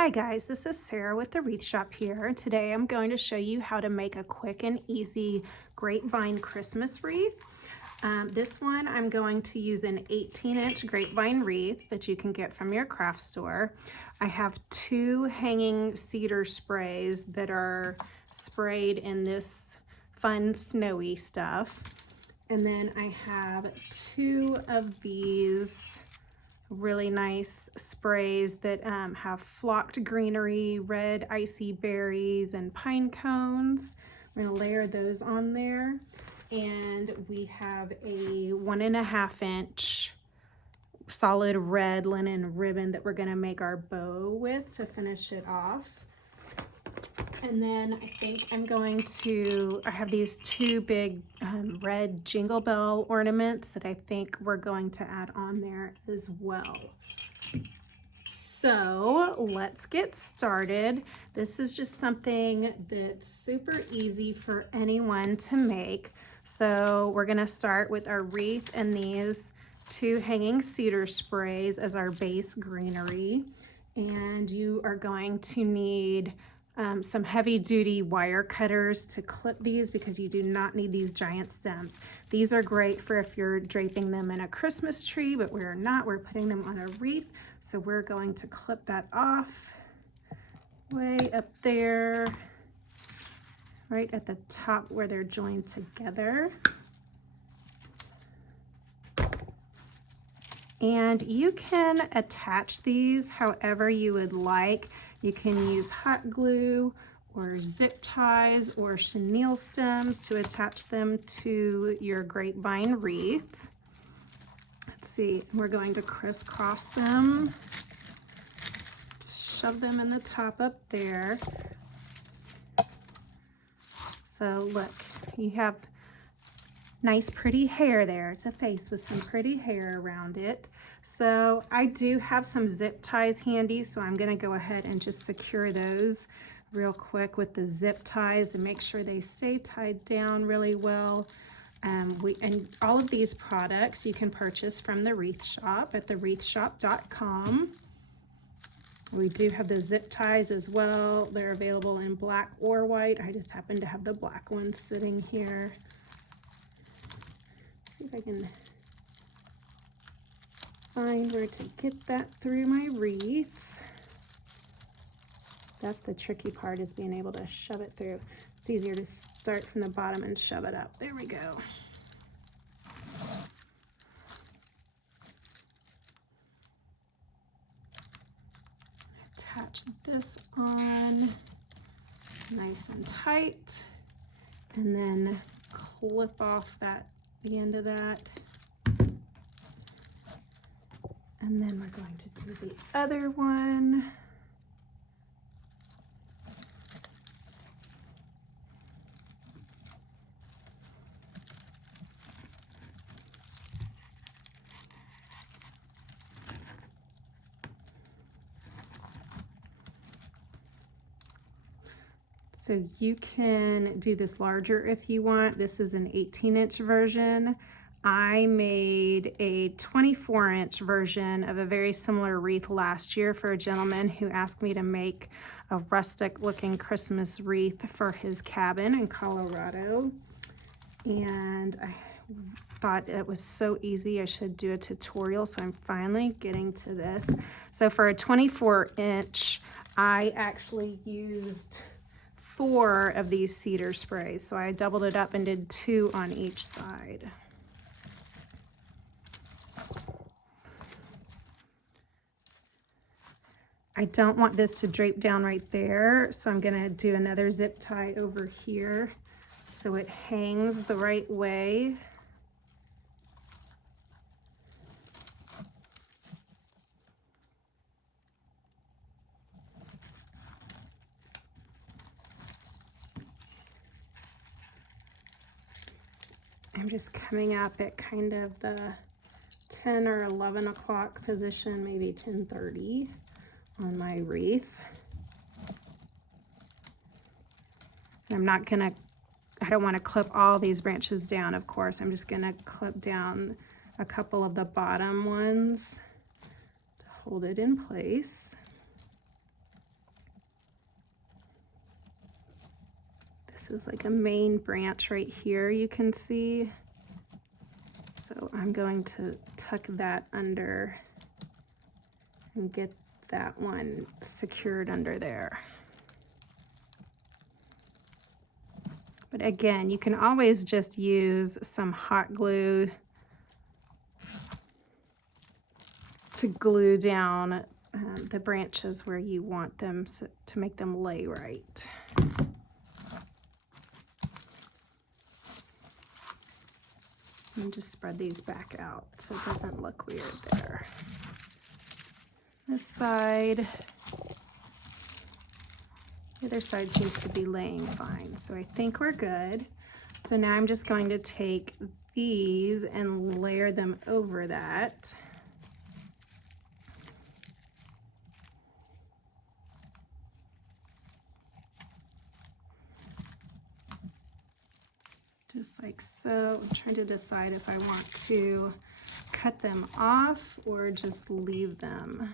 Hi guys, this is Sarah with the Wreath Shop here. Today I'm going to show you how to make a quick and easy grapevine Christmas wreath. This one I'm going to use an 18-inch grapevine wreath that you can get from your craft store. I have two hanging cedar sprays that are sprayed in this fun snowy stuff. And then I have two of these really nice sprays that have flocked greenery, red icy berries, and pine cones. I'm gonna layer those on there. And we have a 1.5 inch solid red linen ribbon that we're gonna make our bow with to finish it off. And then I think I have these two big red Jingle Bell ornaments that I think we're going to add on there as well. So let's get started. This is just something that's super easy for anyone to make. So we're gonna start with our wreath and these two hanging cedar sprays as our base greenery. And you are going to need some heavy duty wire cutters to clip these because you do not need these giant stems. These are great for if you're draping them in a Christmas tree, but we're not, we're putting them on a wreath. So we're going to clip that off way up there, right at the top where they're joined together. And you can attach these however you would like. You can use hot glue or zip ties or chenille stems to attach them to your grapevine wreath. Let's see, we're going to crisscross them, shove them in the top up there. So look, you have nice pretty hair there. It's a face with some pretty hair around it. So I do have some zip ties handy, so I'm gonna go ahead and just secure those real quick with the zip ties to make sure they stay tied down really well. And all of these products you can purchase from the Wreath Shop at thewreathshop.com. We do have the zip ties as well. They're available in black or white. I just happen to have the black ones sitting here. See if I can find where to get that through my wreath. That's the tricky part, is being able to shove it through. It's easier to start from the bottom and shove it up. There we go. Attach this on nice and tight, and then clip off the end of that. And then we're going to do the other one. So you can do this larger if you want. This is an 18-inch version. I made a 24-inch version of a very similar wreath last year for a gentleman who asked me to make a rustic looking Christmas wreath for his cabin in Colorado. And I thought it was so easy I should do a tutorial, so I'm finally getting to this. So for a 24-inch, I actually used 4 of these cedar sprays. So I doubled it up and did 2 on each side. I don't want this to drape down right there, so I'm gonna do another zip tie over here so it hangs the right way. I'm just coming up at kind of the 10 or 11 o'clock position, maybe 10:30 on my wreath. I don't want to clip all these branches down, of course. I'm just gonna clip down a couple of the bottom ones to hold it in place. This is like a main branch right here, you can see. So I'm going to tuck that under and get that one secured under there. But again, you can always just use some hot glue to glue down the branches where you want them to make them lay right. And just spread these back out so it doesn't look weird there. This side, the other side seems to be laying fine, so I think we're good. So now I'm just going to take these and layer them over that. Just like so. I'm trying to decide if I want to cut them off or just leave them.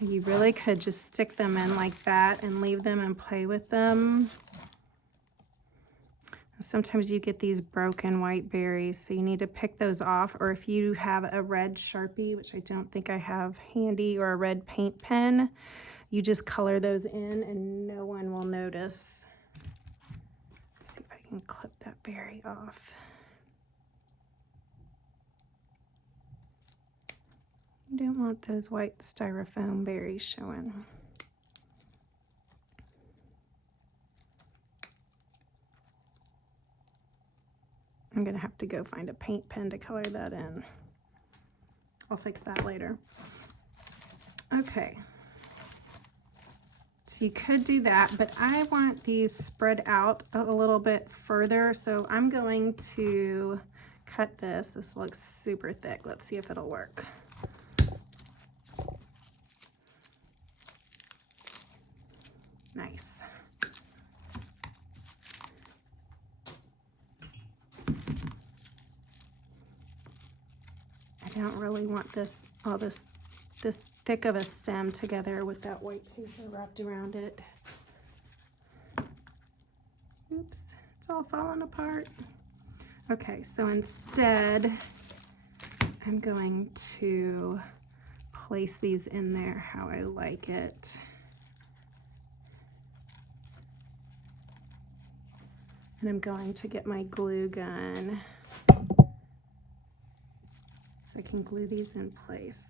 You really could just stick them in like that and leave them and play with them. Sometimes you get these broken white berries, so you need to pick those off, or if you have a red Sharpie, which I don't think I have handy, or a red paint pen, you just color those in and no one will notice. Let's see if I can clip that berry off. You don't want those white styrofoam berries showing. I'm gonna have to go find a paint pen to color that in. I'll fix that later. Okay. So you could do that, but I want these spread out a little bit further, so I'm going to cut this. This looks super thick. Let's see if it'll work. Nice. I don't really want this this thick of a stem together with that white paper wrapped around it. Oops, it's all falling apart. Okay, so instead, I'm going to place these in there how I like it. And I'm going to get my glue gun so I can glue these in place.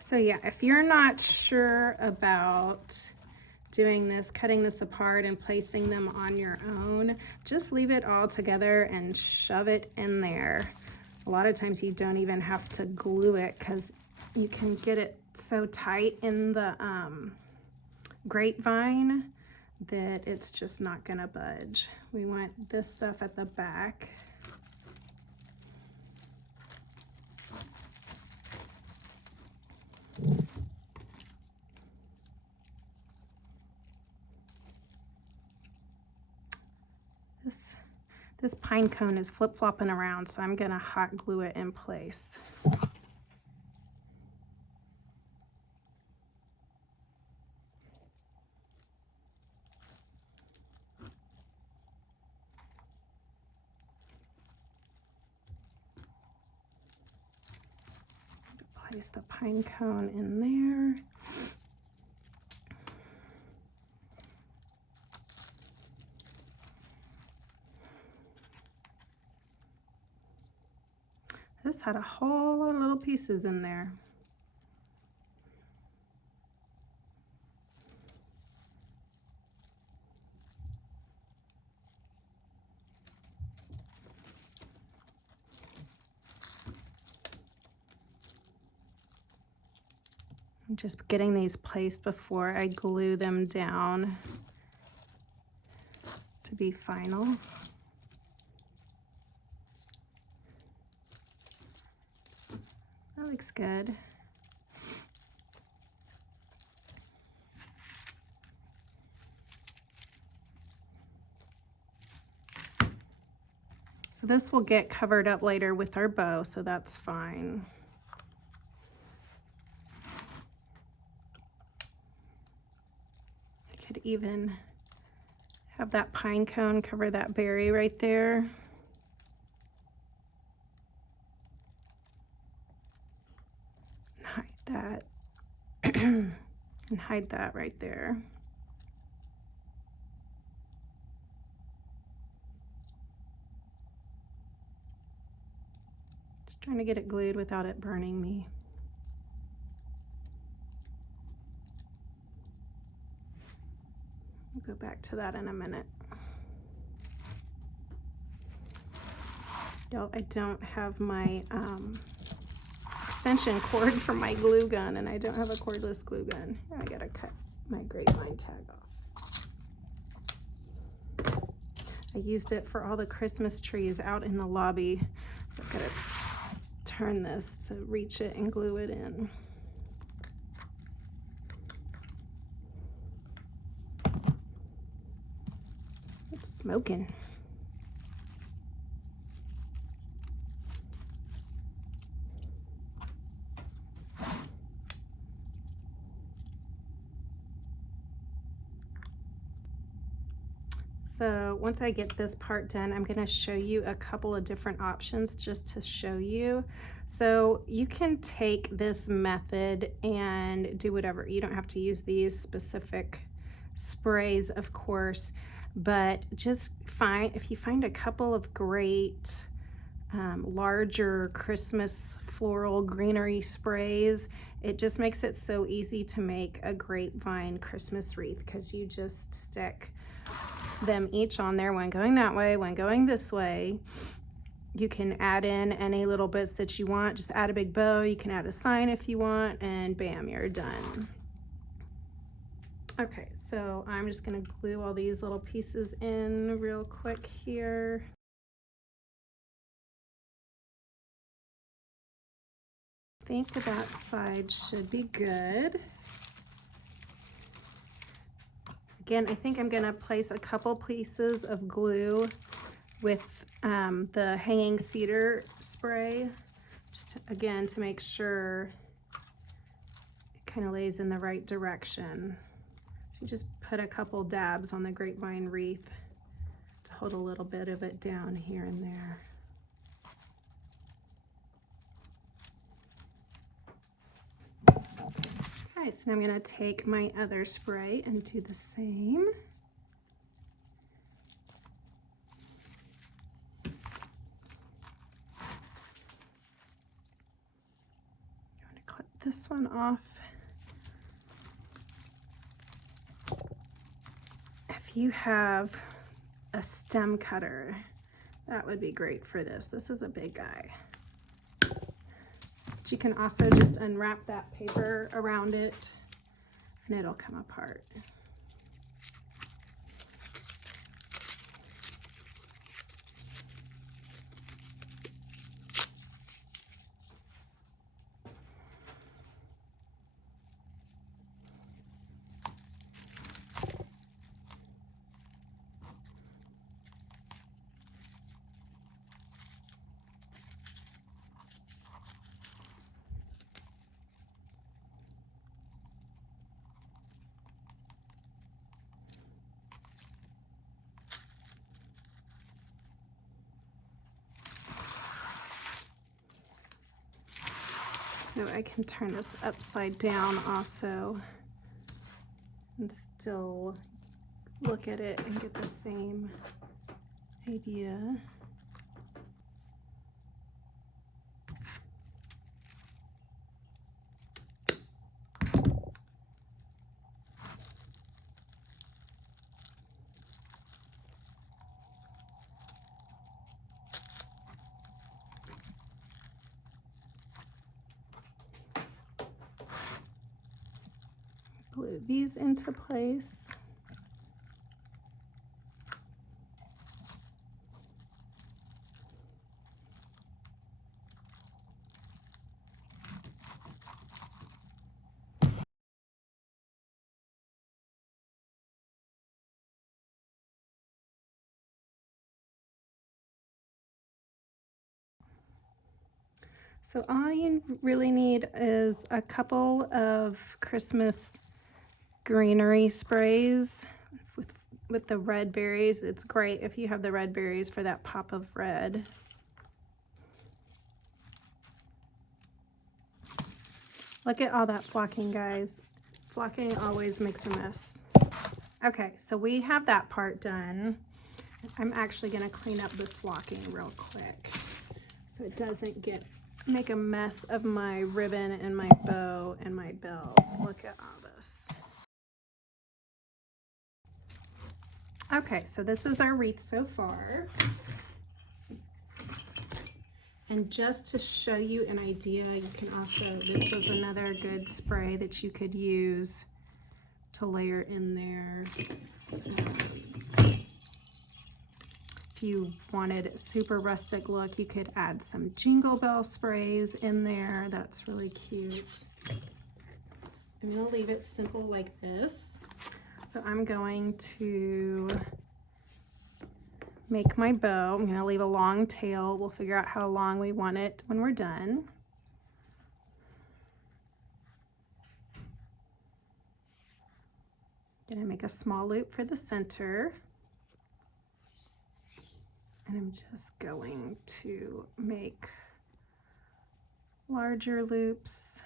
So yeah, if you're not sure about doing this, cutting this apart and placing them on your own, just leave it all together and shove it in there. A lot of times you don't even have to glue it because you can get it so tight in the grapevine that it's just not gonna budge. We want this stuff at the back. This pine cone is flip-flopping around, so I'm gonna hot glue it in place. Place the pine cone in there. This had a whole lot of little pieces in there. I'm just getting these placed before I glue them down to be final. That looks good. So this will get covered up later with our bow, so that's fine. I could even have that pine cone cover that berry right there. And hide that. And hide that right there. Just trying to get it glued without it burning me. We'll go back to that in a minute. Y'all, I don't have my extension cord for my glue gun, and I don't have a cordless glue gun. I gotta cut my grapevine tag off. I used it for all the Christmas trees out in the lobby. So I've gotta turn this to reach it and glue it in. It's smoking. So once I get this part done, I'm going to show you a couple of different options just to show you. So you can take this method and do whatever. You don't have to use these specific sprays, of course, but just if you find a couple of great larger Christmas floral greenery sprays, it just makes it so easy to make a grapevine Christmas wreath, because you just stick them each on there, one going that way, one going this way. You can add in any little bits that you want. Just add a big bow. You can add a sign if you want, and bam, you're done. Okay, so I'm just gonna glue all these little pieces in real quick here. I think that side should be good. Again, I think I'm gonna place a couple pieces of glue with the hanging cedar spray, just again to make sure it kind of lays in the right direction. So you just put a couple dabs on the grapevine wreath to hold a little bit of it down here and there. Okay, so now I'm gonna take my other spray and do the same. I'm gonna clip this one off. If you have a stem cutter, that would be great for this. This is a big guy. But you can also just unwrap that paper around it and it'll come apart. So I can turn this upside down also and still look at it and get the same idea. Glue these into place. So all you really need is a couple of Christmas greenery sprays with the red berries. It's great if you have the red berries for that pop of red. Look at all that flocking, guys. Flocking always makes a mess. Okay, so we have that part done. I'm actually gonna clean up the flocking real quick so it doesn't make a mess of my ribbon and my bow and my bells. Look at all this. Okay, so this is our wreath so far. And just to show you an idea, you can also, this was another good spray that you could use to layer in there. If you wanted a super rustic look, you could add some Jingle Bell sprays in there. That's really cute. I'm gonna leave it simple like this. So I'm going to make my bow. I'm gonna leave a long tail. We'll figure out how long we want it when we're done. Gonna make a small loop for the center. And I'm just going to make larger loops.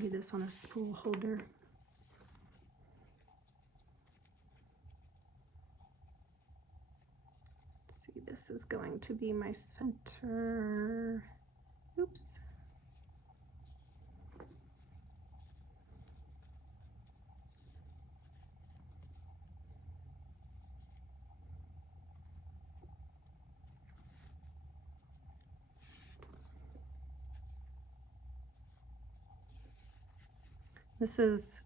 Do this on a spool holder. Let's see, this is going to be my center. Oops. This is,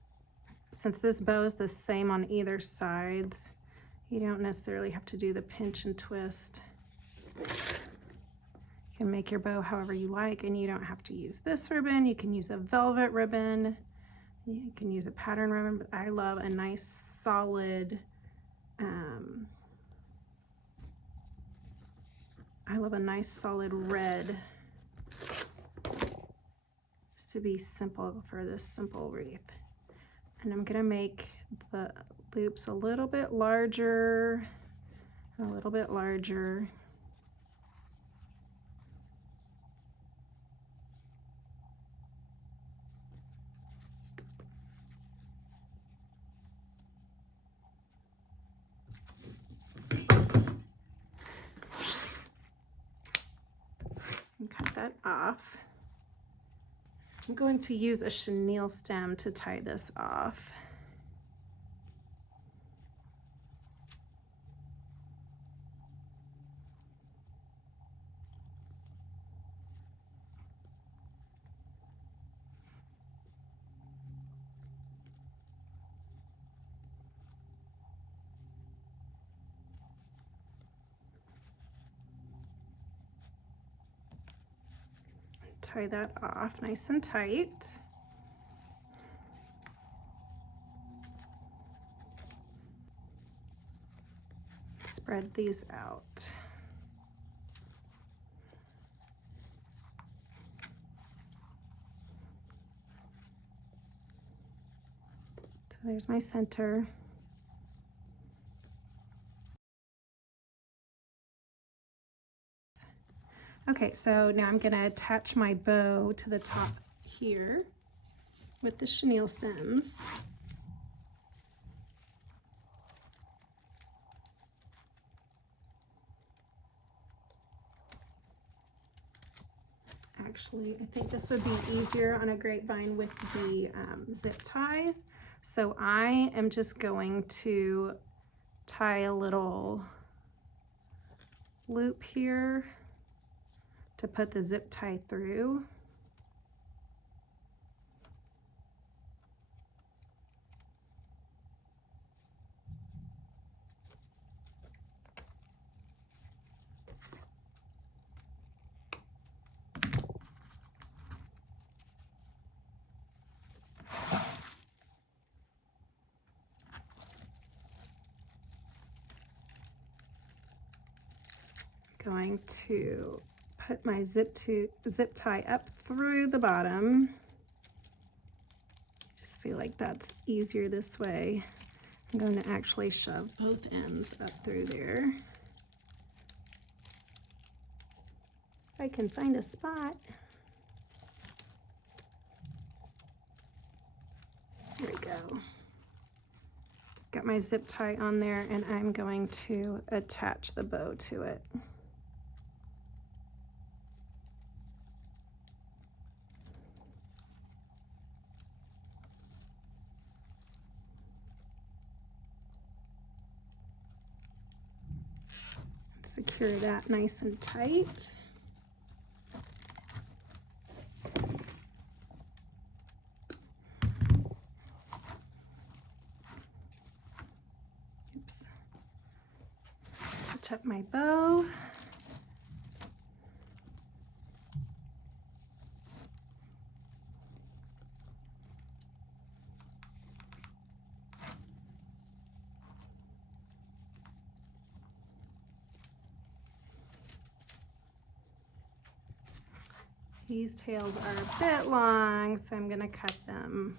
since this bow is the same on either sides, you don't necessarily have to do the pinch and twist. You can make your bow however you like, and you don't have to use this ribbon. You can use a velvet ribbon. You can use a pattern ribbon, but I love a nice solid, red to be simple for this simple wreath. And I'm gonna make the loops a little bit larger, a little bit larger. And cut that off. I'm going to use a chenille stem to tie this off. Tie that off nice and tight. Spread these out. So there's my center. Okay, so now I'm gonna attach my bow to the top here with the chenille stems. Actually, I think this would be easier on a grapevine with the zip ties. So I am just going to tie a little loop here to put the zip tie through. Going to put my zip tie up through the bottom. Just feel like that's easier this way. I'm going to actually shove both ends up through there. If I can find a spot. There we go. Got my zip tie on there, and I'm going to attach the bow to it. Secure that nice and tight. Oops. Touch up my bow. These tails are a bit long, so I'm going to cut them.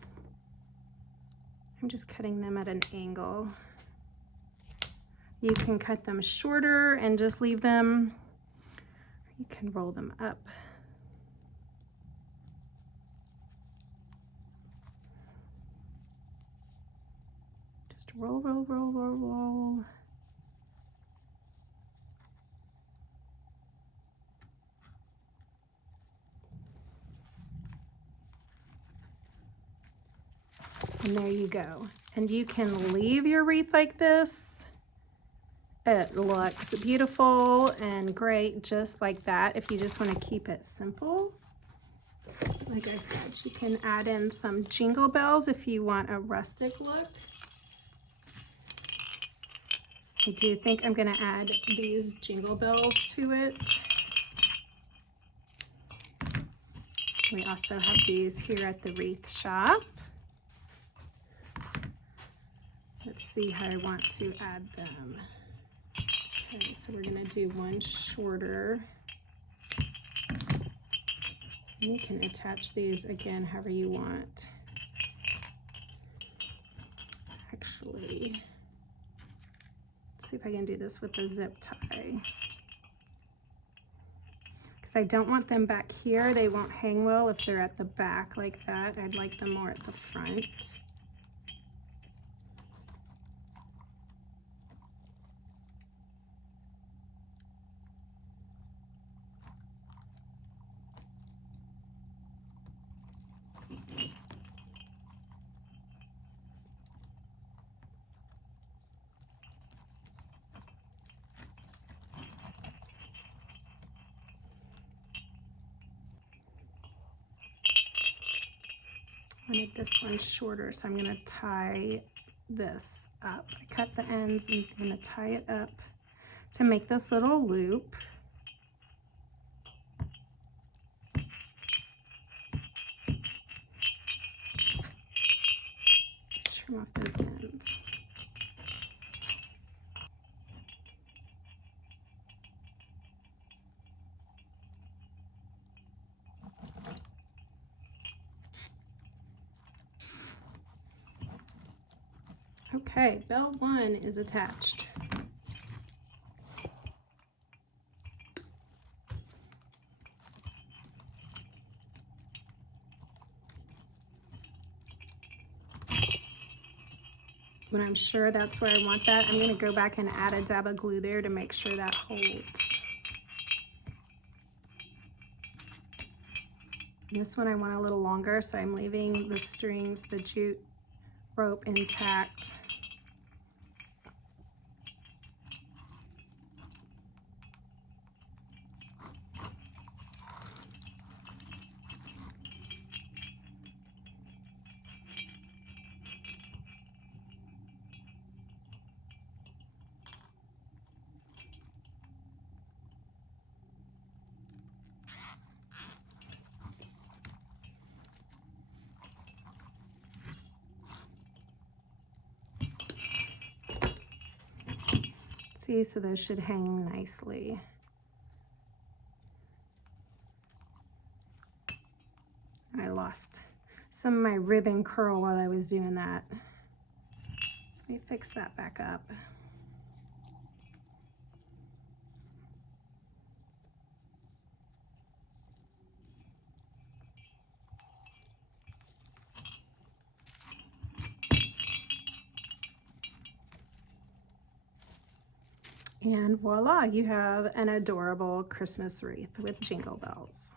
I'm just cutting them at an angle. You can cut them shorter and just leave them. You can roll them up. Just roll, roll, roll, roll, roll. And there you go. And you can leave your wreath like this. It looks beautiful and great just like that if you just want to keep it simple. Like I said, you can add in some jingle bells if you want a rustic look. I do think I'm going to add these jingle bells to it. We also have these here at the wreath shop. Let's see how I want to add them. Okay, so we're going to do one shorter. You can attach these again however you want. Actually, let's see if I can do this with the zip tie. Because I don't want them back here. They won't hang well if they're at the back like that. I'd like them more at the front. I wanted this one shorter, so I'm going to tie this up. I cut the ends and I'm going to tie it up to make this little loop. Trim off those ends. Okay, bell 1 is attached. When I'm sure that's where I want that, I'm going to go back and add a dab of glue there to make sure that holds. This one I want a little longer, so I'm leaving the strings, the jute rope intact. See, so those should hang nicely. lost some of my ribbon curl while I was doing that. So let me fix that back up. And voila, you have an adorable Christmas wreath with jingle bells.